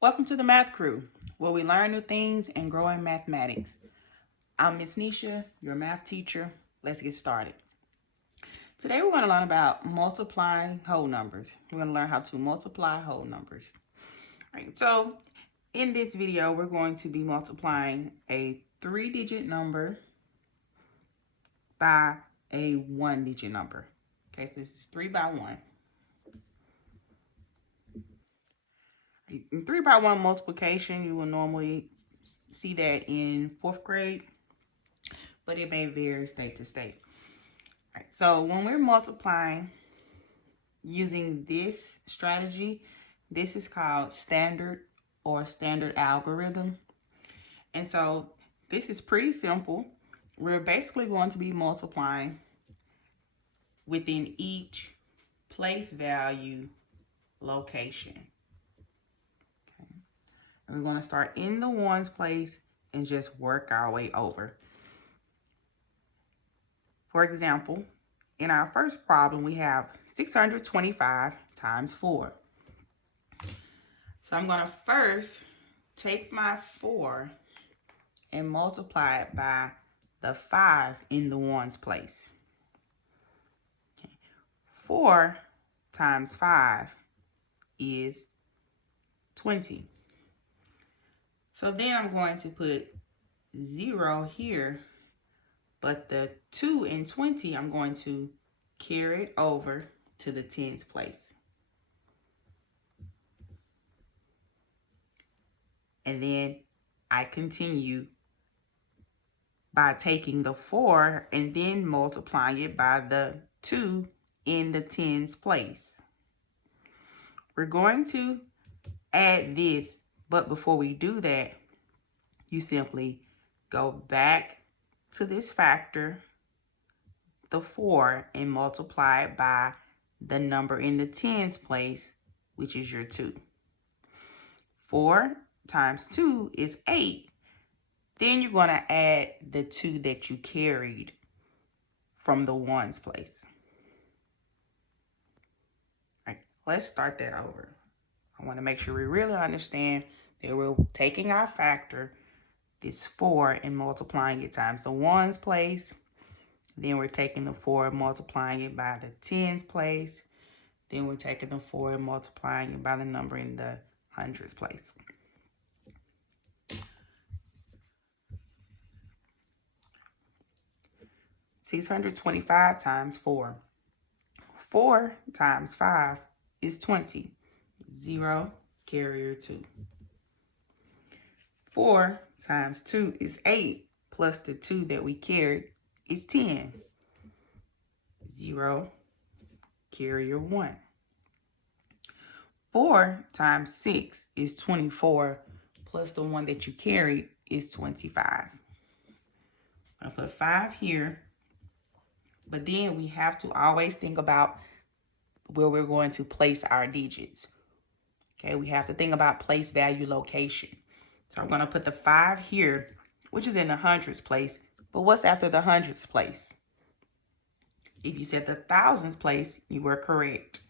Welcome to the Math Crew, where we learn new things and grow in mathematics. I'm Miss Nesha, your math teacher. Let's get started. Today we're going to learn about multiplying whole numbers. We're going to learn how to multiply whole numbers. All right, so in this video, we're going to be multiplying a 3-digit number by a 1-digit number. Okay, so this is 3 by 1. In 3 by 1 multiplication, you will normally see that in 4th grade, but it may vary state to state. All right, so when we're multiplying using this strategy, this is called standard or standard algorithm. And so this is pretty simple. We're basically going to be multiplying within each place value location. Okay. And we're going to start in the ones place and just work our way over. For example, in our first problem, we have 625 times 4. So I'm going to first take my 4 and multiply it by the 5 in the ones place. Okay. 4 times 5 is 20. So then I'm going to put 0 here, but the 2 in 20, I'm going to carry it over to the tens place. And then I continue by taking the 4 and then multiplying it by the 2 in the tens place. We're going to add this, but before we do that, you simply go back to this factor, the 4, and multiply it by the number in the tens place, which is your 2. 4 times 2 is 8. Then you're going to add the 2 that you carried from the ones place. All right, let's start that over. I want to make sure we really understand that we're taking our factor, this 4, and multiplying it times the ones place. Then we're taking the 4 and multiplying it by the tens place. Then we're taking the 4 and multiplying it by the number in the hundreds place. $625 times 4. 4 times 5 is 20. 0, carrier 2. 4 times 2 is 8, plus the 2 that we carried is 10. 0, carrier 1. 4 times 6 is 24, plus the 1 that you carried is 25. I'll put 5 here, but then we have to always think about where we're going to place our digits. Okay, we have to think about place value location. So I'm going to put the 5 here, which is in the hundreds place. But what's after the hundreds place? If you said the thousands place, you were correct.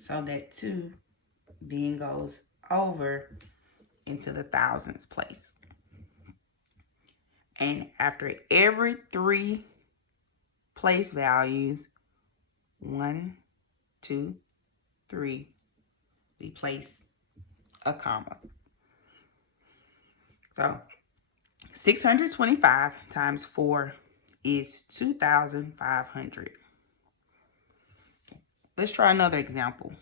So that 2 then goes over into the thousands place. And after every 3 place values, 1, 2, 3, we place a comma. So 625 times 4 is 2,500. Let's try another example.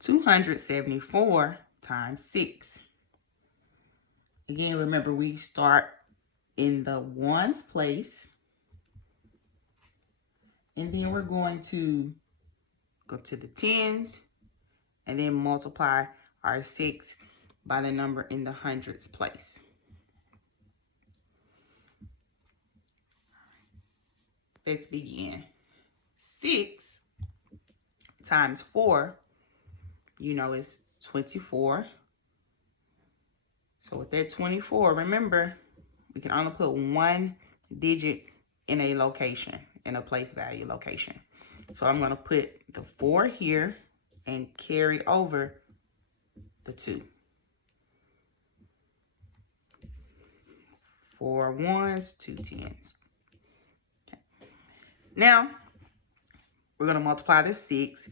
274 times 6. Again, remember we start in the ones place. And then we're going to go to the tens and then multiply our 6 by the number in the hundreds place. Let's begin. 6 times 4, you know, is 24. So with that 24, remember, we can only put 1 digit in a location, in a place value location. So I'm going to put the 4 here and carry over the 2. 4 ones, 2 tens. Okay. Now, we're going to multiply the 6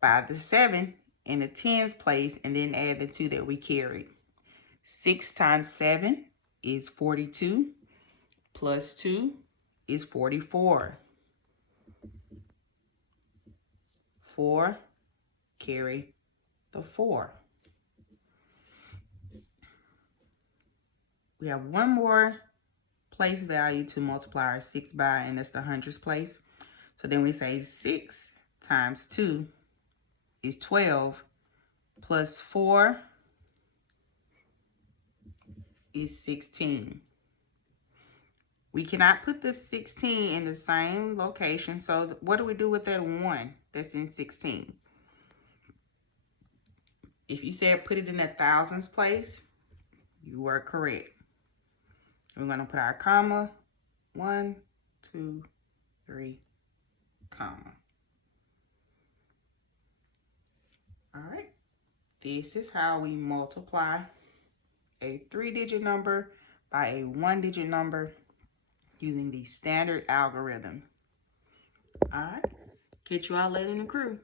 by the 7 in the tens place and then add the 2 that we carried. 6 times 7 is 42, plus 2 is 44. 4, carry the 4. We have one more place value to multiply our 6 by, and that's the hundreds place. So then we say 6 times 2 is 12, plus 4 is 16. We cannot put the 16 in the same location, so what do we do with that 1 that's in 16? If you said put it in the thousands place, you were correct. We're going to put our comma, 1, 2, 3, comma. All right. This is how we multiply a 3-digit number by a 1-digit number using the standard algorithm. All right. Catch you all later in the crew.